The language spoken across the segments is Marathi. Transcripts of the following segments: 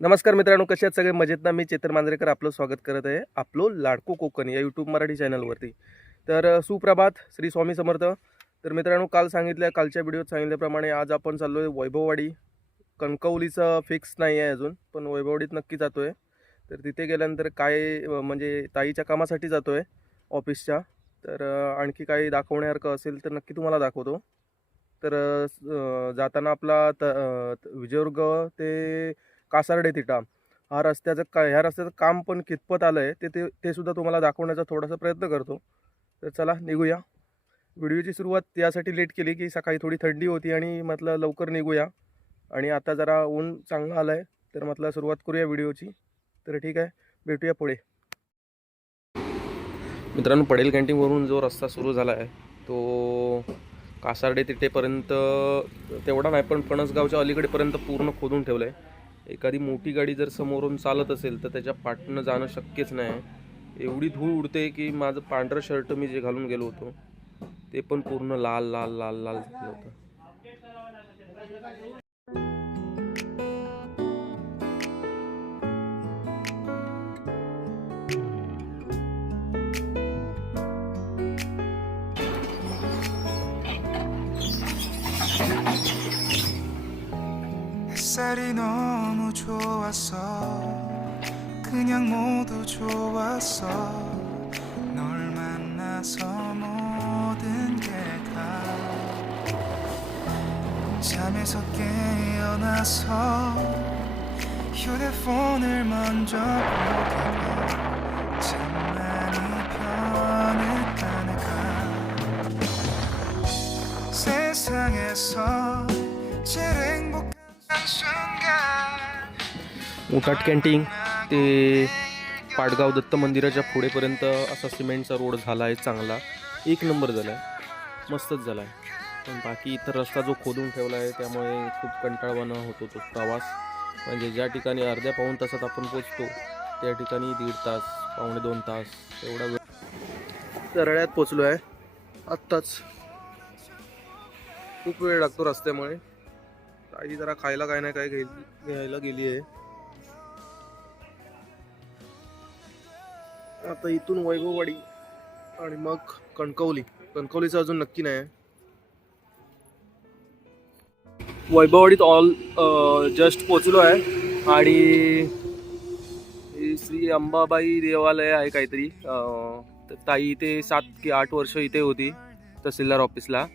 नमस्कार मित्रांनो, कसे आहात सगळे? मजेत ना? मी चेतन मांजरेकर आपलं स्वागत करत आहे आपलो लाडको कोकण या यूट्यूब मराठी चॅनलवरती. तर सुप्रभात, श्री स्वामी समर्थ. तर मित्रांनो, कालच्या व्हिडिओत सांगितल्याप्रमाणे आज आपण चाललो आहे वैभववाडी. कणकवलीचं फिक्स नाही आहे अजून, पण वैभववाडीत नक्की जातो आहे. तर तिथे गेल्यानंतर काय म्हणजे ताईच्या कामासाठी जातो आहे ऑफिसच्या. तर आणखी काही दाखवण्यासारखं असेल तर नक्की तुम्हाला दाखवतो. तर जाताना आपला विजयदुर्ग ते कासार्डे तिटा ह्या रस्त्याचं काम पण कितपत आलं आहे ते सुद्धा तुम्हाला दाखवण्याचा थोडासा प्रयत्न करतो. तर चला निघूया. व्हिडिओची सुरुवात यासाठी लेट केली की सकाळी थोडी थंडी होती आणि म्हटलं लवकर निघूया, आणि आता जरा ऊन चांगलं आलं आहे, तर म्हटलं सुरुवात करूया व्हिडिओची. तर ठीक आहे, भेटूया पुढे. मित्रांनो, पडेल कॅन्टीनवरून जो रस्ता सुरू झाला आहे तो कासार्डे तिटेपर्यंत तेवढा नाही, पण फणसगावच्या अलीकडेपर्यंत पूर्ण खोदून ठेवलं आहे. एखादी मोठी गाडी जर समोरून चालत असेल तर त्याच्या पाठनं जाणं शक्यच नाही. एवढी धूळ उडते की माझं पांढरं शर्ट मी जे घालून गेलो होतो ते पण पूर्ण लाल लाल लाल लाल झालं होतं. 햇살이 너무 좋았어 그냥 모두 좋았어 널 만나서 모든 게 다 잠에서 깨어나서 휴대폰을 먼저 보게 돼참 많이 변했다니까 세상에서 제일 행복한 मुठाट कॅन्टीन ते पाडगाव दत्त मंदिराच्या पुढेपर्यंत असा सिमेंटचा रोड झाला आहे. चांगला एक नंबर झाला आहे, मस्तच झाला आहे. पण बाकी इतर रस्ता जो खोदून ठेवला आहे त्यामुळे खूप कंटाळवाणा होतो तो प्रवास. म्हणजे ज्या ठिकाणी अर्ध्या पाऊण तासात आपण पोचतो त्या ठिकाणी 1.5 तास, पावणे 2 तास एवढा वेळ. तरळ्यात पोचलो आहे आत्ताच. खूप वेळ लागतो रस्त्यामुळे. आई जरा खायला काय ना काय घ्यायला गेली आहे. आता इथून वैभववाडी आणि मग कणकवलीचं अजून नक्की नाही. वैभववाडीत जस्ट पोचलो आहे आणि श्री अंबाबाई देवालय आहे काहीतरी. ताई इथे 7 की 8 वर्ष इथे होती तहसीलदार ऑफिसला.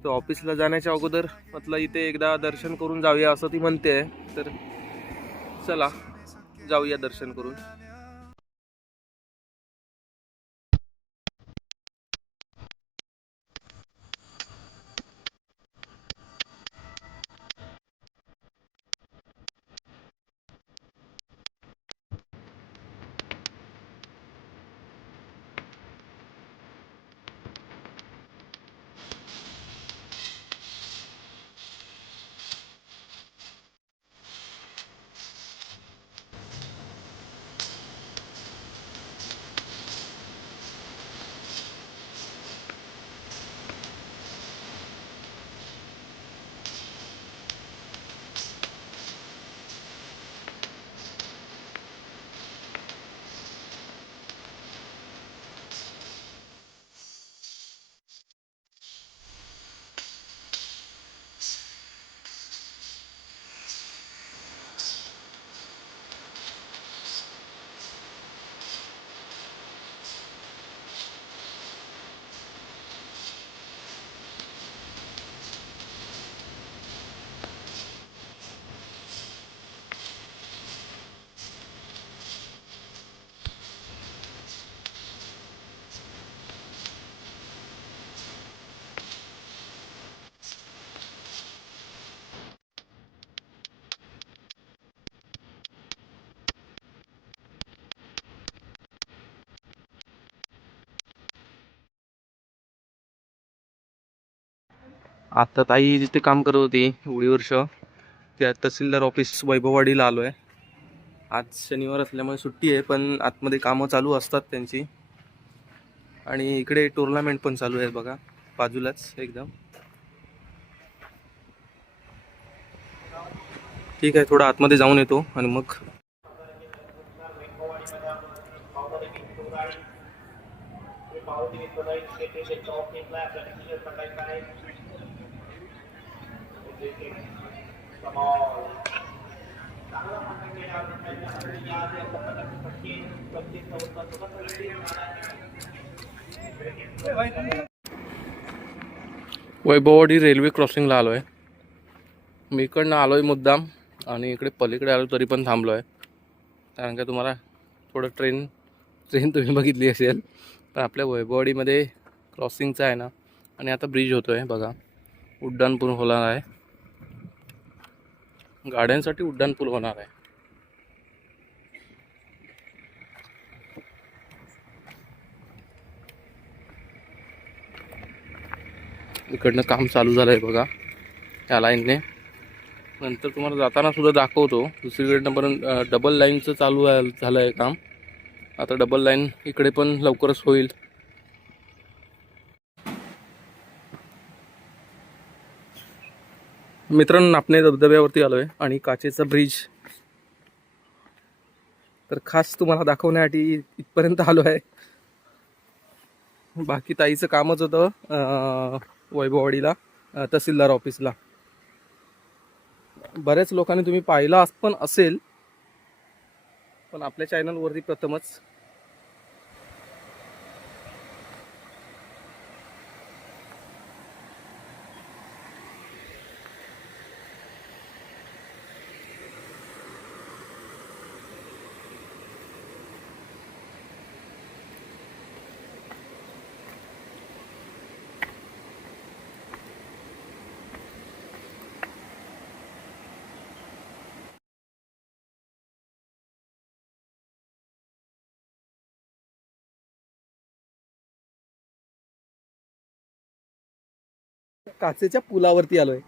तर ऑफिसला जाण्याच्या अगोदर म्हटलं इथे एकदा दर्शन करून जाऊया असं ती म्हणते. तर चला जाऊया दर्शन करून. आता ताई जिथे काम करत होती एवढी वर्ष, त्या तहसीलदार ऑफिस वैभववाडीला आलो आहे. आज शनिवार असल्यामुळे सुट्टी आहे, पण आतमध्ये कामं चालू असतात त्यांची. आणि इकडे टुर्नामेंट पण चालू आहे बघा, बाजूलाच एकदम. ठीक आहे, थोडं आतमध्ये जाऊन येतो आणि मग वैभववाडी रेल्वे क्रॉसिंगला आलो आहे. मी इकडनं आलो आहे मुद्दाम आणि इकडे पलीकडे आलो तरी पण थांबलो आहे, कारण का तुम्हाला थोडं ट्रेन तुम्ही बघितली असेल. तर आपल्या वैभववाडीमध्ये क्रॉसिंगचं आहे ना, आणि आता ब्रिज होतो आहे बघा, उड्डाणपूल होणार आहे, गाड्यांसाठी उड्डाणपूल होणार आहे. इकडनं काम चालू झालं आहे बघा या लाईनने. नंतर तुम्हाला जाताना सुद्धा दाखवतो. दुसरीकडनं पण डबल लाईनचं चालू झालं आहे काम. आता डबल लाईन इकडे पण लवकरच होईल. मित्रांनो, नापणे धबधब्यावरती आलो आहे आणि काचेचा ब्रिज तर खास तुम्हाला दाखवण्यासाठी इथपर्यंत आलो आहे. बाकी ताईचं कामच होतं वैभववाडीला तहसीलदार ऑफिसला. बऱ्याच लोकांनी तुम्ही पाहिला पण असेल, पण आपल्या चॅनलवरती प्रथमच. काचेच्या पुलावरती आलोय.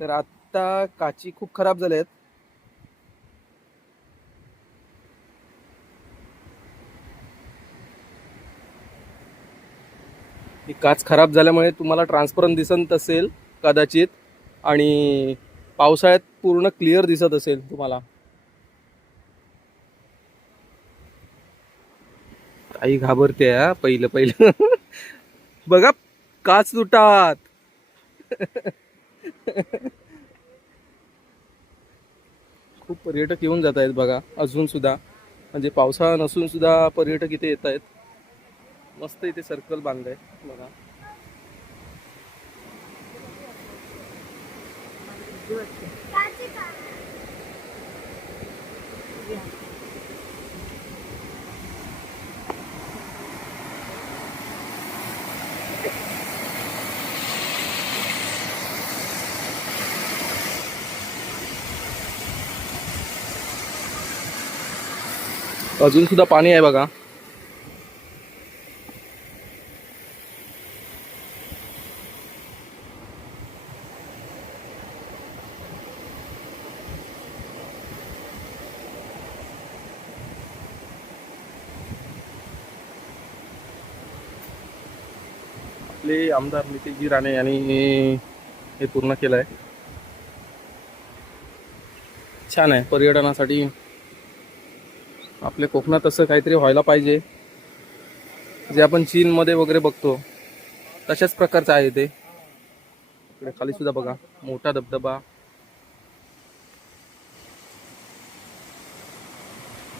तर आता काची खूप खराब झाल्या आहेत. ही काच खराब झाल्यामुळे तुम्हाला ट्रान्सपरंट दिसत असेल कदाचित, आणि पावसाळ्यात पूर्ण क्लिअर दिसत असेल तुम्हाला. आई घाबरते पहिलं बघा काच तुटात. खूप पर्यटक येऊन जात आहेत बघा अजून सुद्धा, म्हणजे पावसाळा नसून सुद्धा पर्यटक इथे येत आहेत. मस्त इथे सर्कल बांधलंय बघा. अजून सुद्धा पाणी आहे बघा. आपले आमदार नितीनजी राणे यांनी हे पूर्ण केलं आहे. छान आहे पर्यटनासाठी. आपल्या कोकणात असं काहीतरी व्हायला पाहिजे, जे आपण चीनमध्ये वगैरे बघतो तशाच प्रकारचं आहे ते. इकडे खाली सुद्धा बघा मोठा धबधबा.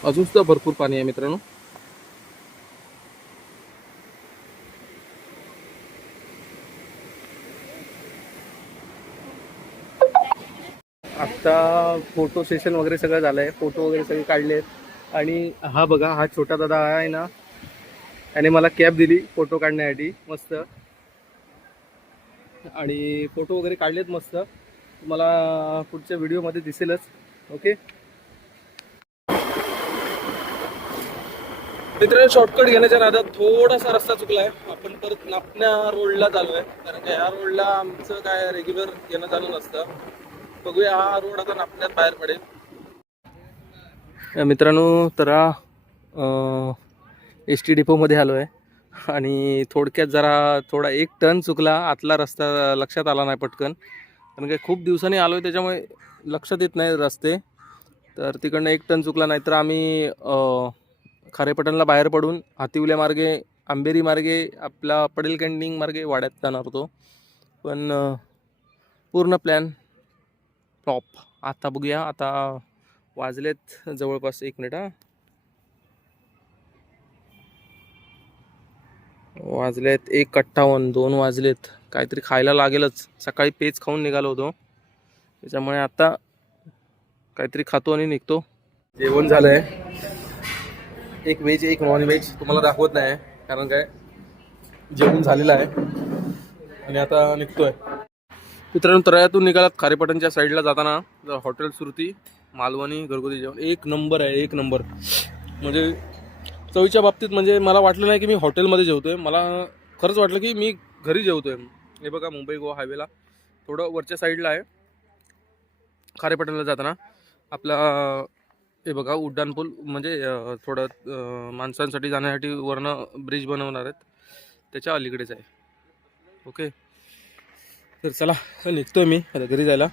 अजून सुद्धा भरपूर पाणी आहे मित्रांनो. आता फोटो सेशन वगैरे सगळं झालंय, फोटो वगैरे सगळे काढलेत. आणि हा बघा, हा छोटा दादा आहे ना, त्याने मला कॅप दिली फोटो काढण्यासाठी मस्त. आणि फोटो वगैरे काढलेत मस्त, तुम्हाला पुढच्या व्हिडिओमध्ये दिसेलच. ओके मित्रांनो, शॉर्टकट घेण्याच्या नादात थोडासा रस्ता चुकलाय. आपण परत नापण्या रोडला चालू आहे, कारण का ह्या रोडला आमचं काय रेग्युलर येणं चालू नसतं. बघूया, हा रोड आता नापण्यात बाहेर पडेल. मित्रांनो, तर ST डिपोमध्ये आलो आहे आणि थोडक्यात जरा थोडा 1 टर्न चुकला. आतला रस्ता लक्षात आला नाही पटकन, कारण काय खूप दिवसांनी आलो आहे, त्याच्यामुळे लक्षात येत नाही रस्ते, तर तिकडनं एक टर्न चुकला. नाहीतर आम्ही खारेपटणला बाहेर पडून हातिवल्या मार्गे, आंबेरी मार्गे, आपला पडेल कॅन्डिंग मार्गे वाड्यात जाणार होतो. पण पूर्ण प्लॅन फ्लॉप. आता बघूया, आता वाजलेत जवळपास 1 मिनिट वाजलेत 1:58, 2 वाजलेत. काहीतरी खायला लागेलच. सकाळी पेज खाऊन निघालो होतो, त्याच्यामुळे आता काहीतरी खातो आणि निघतो. जेवण झालं आहे, एक व्हेज एक नॉन व्हेज. तुम्हाला दाखवत नाही कारण काय, जेवण झालेलं आहे आणि आता निघतोय. मित्रांनो, तळ्यातून निघालात खारेपटणच्या साईडला जाताना हॉटेल सुरती मालवणी घरगुती जेवण एक नंबर आहे, एक नंबर. म्हणजे चवीच्या बाबतीत म्हणजे मला वाटलं नाही की मी हॉटेलमध्ये जेवतोय, मला खरंच वाटलं की मी घरी जेवतोय. हे बघा, मुंबई गोवा हायवेला थोडं वरच्या साईडला आहे खारेपटणला जाताना. आपला हे बघा उड्डाण पूल, म्हणजे थोडं माणसांसाठी जाण्यासाठी वरनं ब्रिज बनवणार आहेत, त्याच्या अलीकडेच आहे. ओके, तर चला निघतोय मी आता घरी जायला.